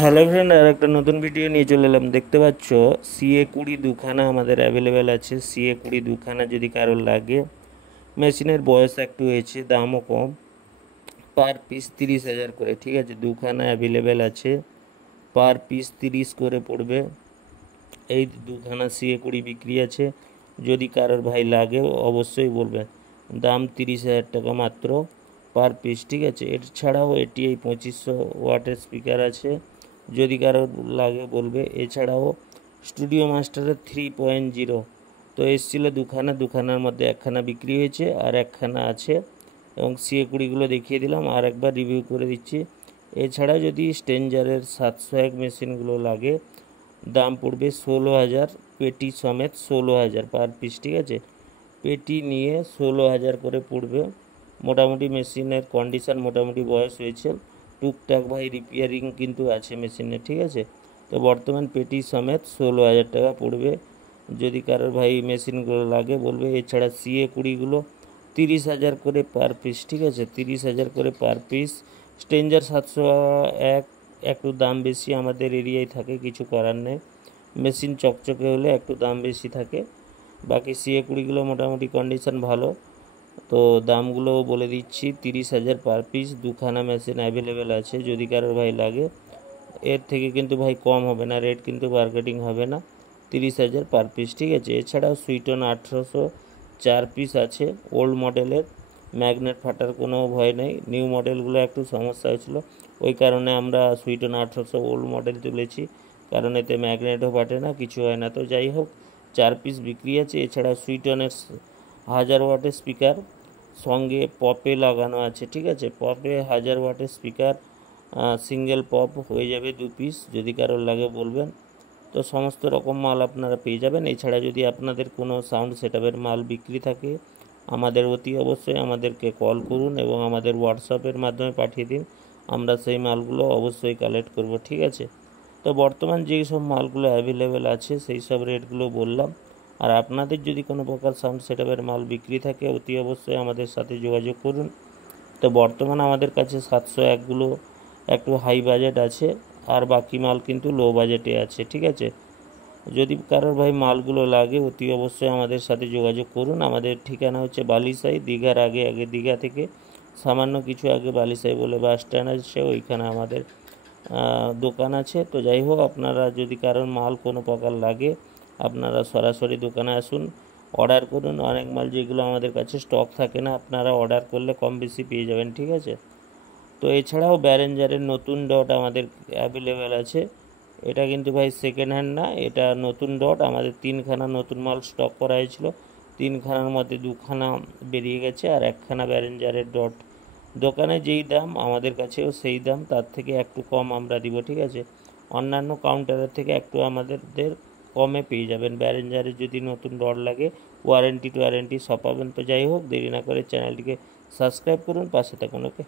Hello friend, আর একটা নতুন video নিয়ে চলে এলাম। দেখতে পাচ্ছ CA20 দুখানা আমাদের অ্যাভেলেবেল আছে। CA20 দুখানা যদি কারোর লাগে, মেশিনের বয়স একটু হয়েছে, দামও কম, পার পিস 30,000 করে। ঠিক আছে, দুখানা অ্যাভেলেবেল আছে, পার পিস 30 করে পড়বে। এই দুখানা CA20 বিক্রি আছে, যদি কারোর ভাই লাগে অবশ্যই বলবেন। দাম 30,000 টাকা মাত্র পার পিস। ঠিক আছে, এর ছাড়াও এই 2500 ওয়াটের স্পিকার আছে, যদি কারোর লাগে বলবে। এছাড়াও স্টুডিও মাস্টারের 3.0 তো এসেছিলো দুখানার মধ্যে একখানা বিক্রি হয়েছে আর একখানা আছে, এবং CA20গুলো দেখিয়ে দিলাম, আর একবার রিভিউ করে দিচ্ছি। এছাড়া যদি স্টেঞ্জারের 701 মেশিনগুলো লাগে, দাম পড়বে 16,000, পেটি সমেত 16,000 পার পিস। ঠিক আছে, পেটি নিয়ে 16,000 করে পড়বে। মোটামুটি মেশিনের কন্ডিশান, মোটামুটি বয়স হয়েছে, টুকটাক ভাই রিপেয়ারিং কিন্তু আছে মেশিনে। ঠিক আছে, তো বর্তমান পেটি সমেত 16,000 টাকা পড়বে, যদি কারোর ভাই মেশিনগুলো লাগে বলবে। এছাড়া CA20গুলো 30,000 করে পার পিস। ঠিক আছে, 30,000 করে পার পিস। স্ট্রেঞ্জার 701 একটু দাম বেশি, আমাদের এরিয়ায় থাকে, কিছু করার নেই, মেশিন চকচকে হলে একটু দাম বেশি থাকে। বাকি CA20গুলো মোটামুটি কন্ডিশান ভালো। তো দামগুলো বলে দিচ্ছি, 30,000 পার পিস, দুখানা মেশিন অ্যাভেলেবেল আছে, যদি কারোর ভাই লাগে। এর থেকে কিন্তু ভাই কম হবে না, রেট কিন্তু মার্কেটিং হবে না, 30,000 পার পিস। ঠিক আছে, এছাড়াও সুইটন 1800 4 পিস আছে, ওল্ড মডেলের, ম্যাগনেট ফাটার কোনো ভয় নেই। নিউ মডেলগুলো একটু সমস্যা হয়েছিলো, ওই কারণে আমরা সুইটন 1800 ওল্ড মডেল তুলেছি, কারণ এতে ম্যাগনেটও ফাটে না, কিছু হয় না। তো যাই হোক, 4 পিস বিক্রি আছে। এছাড়া সুইটনের 1000 ওয়াটের স্পিকার সঙ্গে পপে লাগানো আছে। ঠিক আছে, পপে 1000 ওয়াটের স্পিকার, সিঙ্গেল পপ হয়ে যাবে 2 পিস, যদি কারোর লাগে বলবেন। তো সমস্ত রকম মাল আপনারা পেয়ে যাবেন। এছাড়া যদি আপনাদের কোনো সাউন্ড সেটআপের মাল বিক্রি থাকে, আমাদের অতি অবশ্যই আমাদেরকে কল করুন এবং আমাদের হোয়াটসঅ্যাপের মাধ্যমে পাঠিয়ে দিন, আমরা সেই মালগুলো অবশ্যই কালেক্ট করব। ঠিক আছে, তো বর্তমান যেই সব মালগুলো অ্যাভেলেবেল আছে সেই সব রেটগুলো বললাম। আর আপনাদের যদি কোনো প্রকার সাউন্ড সেটআপের মাল বিক্রি থাকে, অতি অবশ্যই আমাদের সাথে যোগাযোগ করুন। তো বর্তমান আমাদের কাছে 701গুলো একটু হাই বাজেট আছে, আর বাকি মাল কিন্তু লো বাজেটে আছে। ঠিক আছে, যদি কারোর ভাই মালগুলো লাগে অতি অবশ্যই আমাদের সাথে যোগাযোগ করুন। আমাদের ঠিকানা হচ্ছে বালিসাই, দীঘার আগে দীঘা থেকে সামান্য কিছু আগে বালিসাই বলে বাস স্ট্যান্ড আছে, ওইখানে আমাদের দোকান আছে। তো যাই হোক, আপনারা যদি কারোর মাল কোনো প্রকার লাগে, আপনারা সরাসরি দোকানে আসুন, অর্ডার করুন। অনেক মাল যেগুলো আমাদের কাছে স্টক থাকে না, আপনারা অর্ডার করলে কম বেশি পেয়ে যাবেন। ঠিক আছে, তো এছাড়াও ব্যারেঞ্জারের নতুন ডট আমাদের অ্যাভেলেবেল আছে। এটা কিন্তু ভাই সেকেন্ড হ্যান্ড না, এটা নতুন ডট। আমাদের 3খানা নতুন মাল স্টক করা হয়েছিল, 3খানার মধ্যে 2খানা বেরিয়ে গেছে, আর একখানা ব্যারেঞ্জারের ডট। দোকানে যেই দাম, আমাদের কাছেও সেই দাম, তার থেকে একটু কম আমরা দিব। ঠিক আছে, অন্যান্য কাউন্টারের থেকে একটু আমাদের কমে পেয়ে যাবেন। ব্যারেঞ্জারের যদি নতুন ডট লাগে, ওয়ারেন্টি সব পাবেন। তো যাই হোক, দেরি না করে চ্যানেলটিকে সাবস্ক্রাইব করুন, পাশে থাকুন। ওকে।